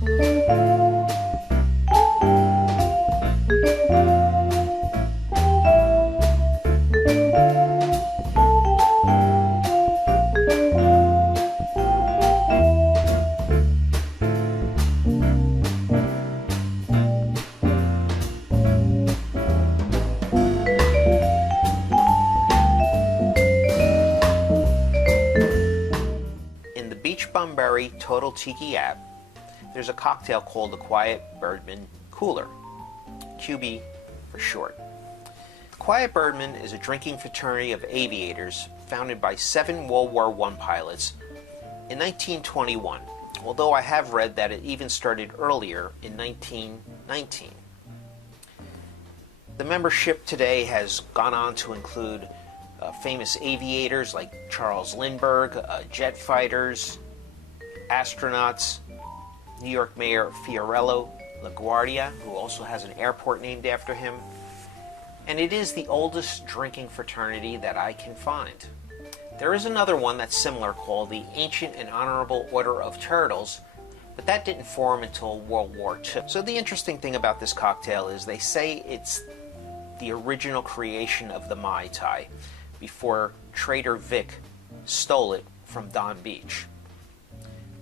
In the Beach Bum Berry Total Tiki app, there's a cocktail called the Quiet Birdman Cooler, QB for short. Quiet Birdman is a drinking fraternity of aviators founded by 7 World War I pilots in 1921, although I have read that it even started earlier in 1919. The membership today has gone on to include famous aviators like Charles Lindbergh, jet fighters, astronauts, New York Mayor Fiorello LaGuardia, who also has an airport named after him, and it is the oldest drinking fraternity that I can find. There is another one that's similar called the Ancient and Honorable Order of Turtles, but that didn't form until World War II. So the interesting thing about this cocktail is they say it's the original creation of the Mai Tai, before Trader Vic stole it from Don Beach.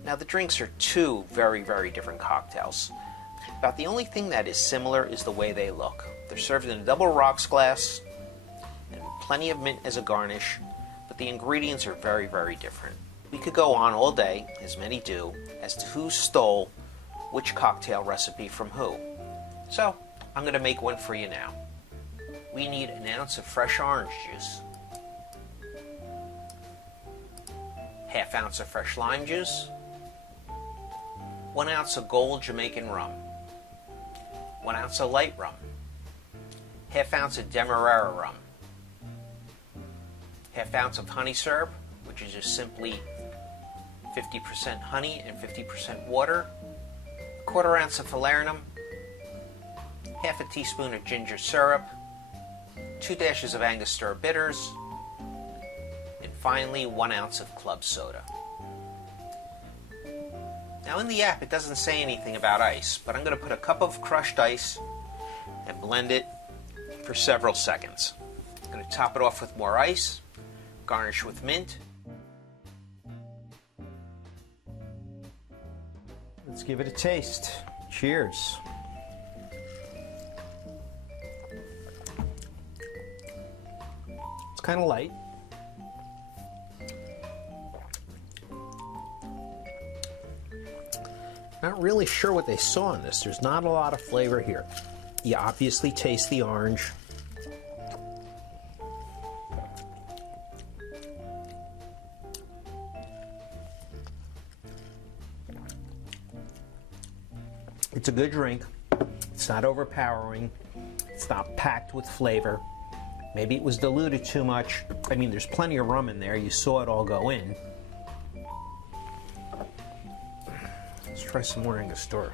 Now the drinks are two very, very different cocktails. About the only thing that is similar is the way they look. They're served in a double rocks glass and plenty of mint as a garnish, but the ingredients are very, very different. We could go on all day, as many do, as to who stole which cocktail recipe from who. So I'm going to make one for you now. We need an ounce of fresh orange juice, ½ ounce of fresh lime juice, 1 ounce of gold Jamaican rum, 1 ounce of light rum, ½ ounce of Demerara rum, ½ ounce of honey syrup, which is just simply 50% honey and 50% water, ¼ ounce of falernum, ½ a teaspoon of ginger syrup, 2 dashes of Angostura bitters, and finally 1 ounce of club soda. Now in the app it doesn't say anything about ice, but I'm going to put a cup of crushed ice and blend it for several seconds. I'm going to top it off with more ice, garnish with mint. Let's give it a taste. Cheers. It's kind of light. Not really sure what they saw in this. There's not a lot of flavor here. You obviously taste the orange. It's a good drink. It's not overpowering. It's not packed with flavor. Maybe it was diluted too much. I mean, there's plenty of rum in there. You saw it all go in. Let's try some more Angostura.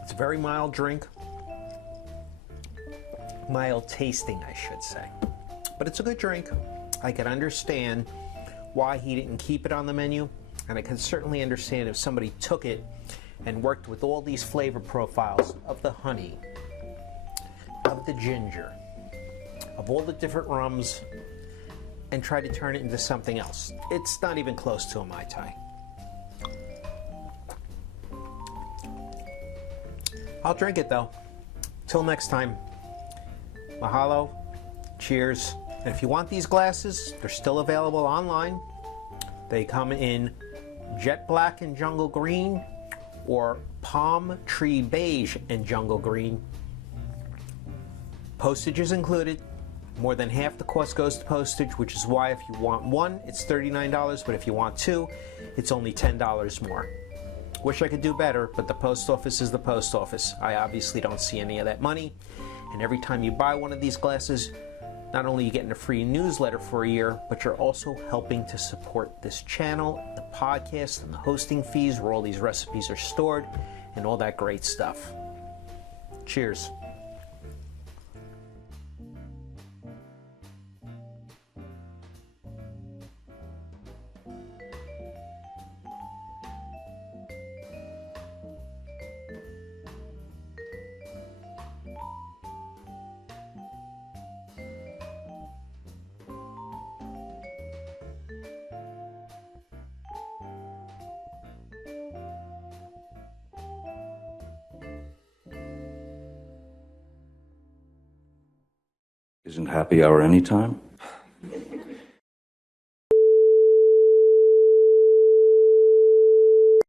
It's a very mild drink. Mild tasting, I should say. But it's a good drink. I can understand why he didn't keep it on the menu, and I can certainly understand if somebody took it and worked with all these flavor profiles of the honey, of the ginger, of all the different rums, and try to turn it into something else. It's not even close to a Mai Tai. I'll drink it though. Till next time, mahalo, cheers. And if you want these glasses, they're still available online. They come in jet black and jungle green, or palm tree beige and jungle green. Postage is included. More than half the cost goes to postage, which is why if you want one, it's $39, but if you want two, it's only $10 more. Wish I could do better, but the post office is the post office. I obviously don't see any of that money, and every time you buy one of these glasses, not only are you getting a free newsletter for a year, but you're also helping to support this channel, the podcast, and the hosting fees where all these recipes are stored, and all that great stuff. Cheers. Isn't happy hour anytime?